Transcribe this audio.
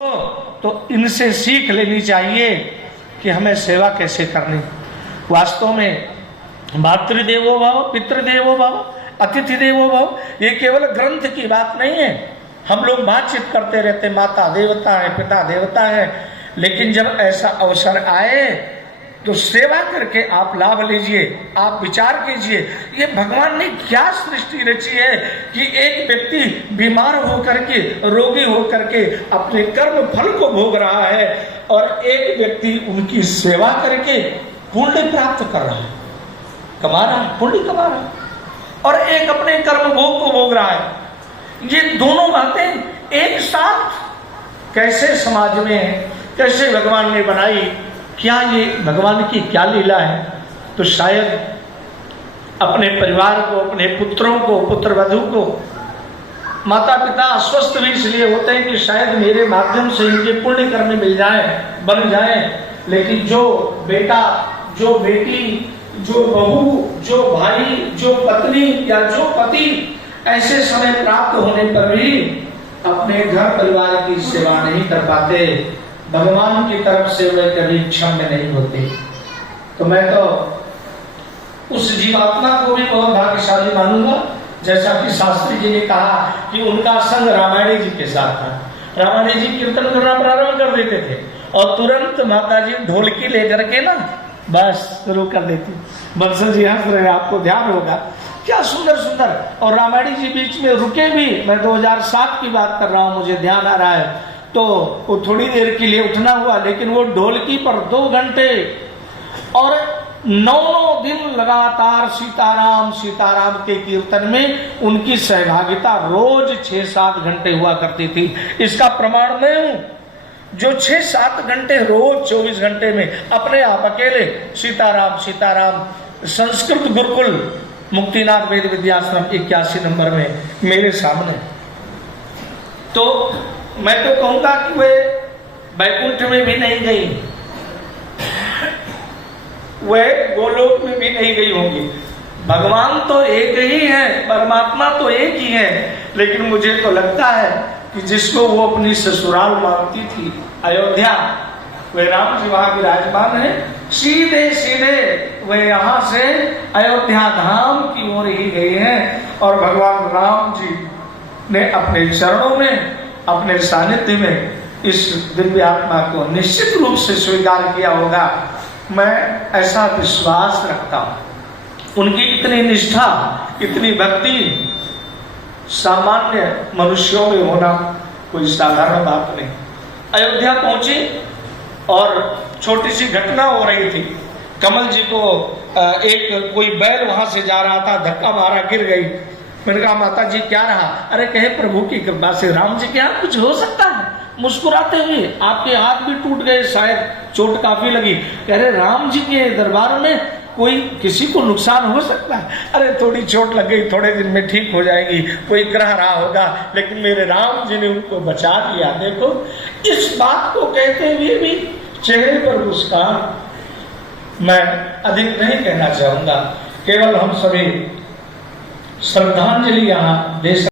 तो इनसे सीख लेनी चाहिए कि हमें सेवा कैसे करनी। वास्तव में मातृदेवो भव, पितृदेवो भव, अतिथि देवो भव, ये केवल ग्रंथ की बात नहीं है। हम लोग बातचीत करते रहते, माता देवता है, पिता देवता है, लेकिन जब ऐसा अवसर आए तो सेवा करके आप लाभ लीजिए। आप विचार कीजिए, ये भगवान ने क्या सृष्टि रची है कि एक व्यक्ति बीमार होकर के, रोगी होकर के अपने कर्म फल को भोग रहा है और एक व्यक्ति उनकी सेवा करके पुण्य प्राप्त कर रहा है, कमा रहा है, पुण्य कमा रहा है, और एक अपने कर्म भोग को भोग रहा है। ये दोनों बातें एक साथ कैसे समाज में, कैसे भगवान ने बनाई, क्या ये भगवान की क्या लीला है। तो शायद अपने परिवार को, अपने पुत्रों को, पुत्र वधू को, माता पिता अस्वस्थ भी इसलिए होते हैं कि शायद मेरे माध्यम से इनके पुण्य कर्म मिल जाए, बन जाए। लेकिन जो बेटा, जो बेटी, जो बहू, जो भाई, जो पत्नी या जो पति ऐसे समय प्राप्त होने पर भी अपने घर परिवार की सेवा नहीं कर पाते, भगवान की तरफ से वे कभी क्षम्य नहीं होते। तो मैं तो उस जीवात्मा को भी बहुत भाग्यशाली मानूंगा, जैसा कि शास्त्री जी ने कहा कि उनका संग रामायण जी के साथ था। रामायण जी कीर्तन करना प्रारंभ कर देते थे और तुरंत माता जी ढोलकी लेकर के ना बस शुरू कर देती। बंसल जी हंस रहे, आपको ध्यान होगा, क्या सुंदर सुंदर। और रामायण जी बीच में रुके भी, मैं 2007 की बात कर रहा हूँ, मुझे ध्यान आ रहा है, तो वो थोड़ी देर के लिए उठना हुआ, लेकिन वो ढोलकी पर 2 घंटे और 9 दिन लगातार सीताराम सीताराम के कीर्तन में उनकी सहभागिता रोज 6-7 घंटे हुआ करती थी। इसका प्रमाण मैं हूं, जो 6-7 घंटे रोज 24 घंटे में अपने आप अकेले सीताराम सीताराम संस्कृत गुरुकुल मुक्तिनाथ वेद विद्याश्रम 81 नंबर में मेरे सामने। तो मैं तो कहूंगा कि वे वैकुंठ में भी नहीं गई, वे गोलोक में भी नहीं गई होंगी। भगवान तो एक ही है, परमात्मा तो एक ही है, लेकिन मुझे तो लगता है कि जिसको वो अपनी ससुराल मानती थी, अयोध्या, वे राम जी वहां विराजमान है। सीधे सीधे वे यहाँ से अयोध्या धाम की ओर ही गए हैं और भगवान राम जी ने अपने चरणों में, अपने सानिध्य में इस दिव्य आत्मा को निश्चित रूप से स्वीकार किया होगा। मैं ऐसा विश्वास रखता हूं। उनकी इतनी निष्ठा, इतनी भक्ति सामान्य मनुष्यों में होना कोई साधारण बात नहीं। अयोध्या पहुंची और छोटी सी घटना हो रही थी। कमल जी को एक कोई बैल वहां से जा रहा था, धक्का मारा, गिर गई। मैंने कहा माता जी क्या रहा? अरे कहे प्रभु की कृपा से राम जी के यहाँ कुछ हो सकता है, मुस्कुराते हुए, आपके हाथ भी टूट गए, शायद चोट काफी लगी। कह रहे राम जी के दरबार में कोई किसी को नुकसान हो सकता है? अरे थोड़ी चोट लग गई, थोड़े दिन में ठीक हो जाएगी, कोई ग्रह रहा होगा, लेकिन मेरे राम जी ने उनको बचा लिया। देखो, इस बात को कहते हुए भी चेहरे पर मुस्कान। मैं अधिक नहीं कहना चाहूंगा, केवल हम सभी श्रद्धांजलि यहाँ दे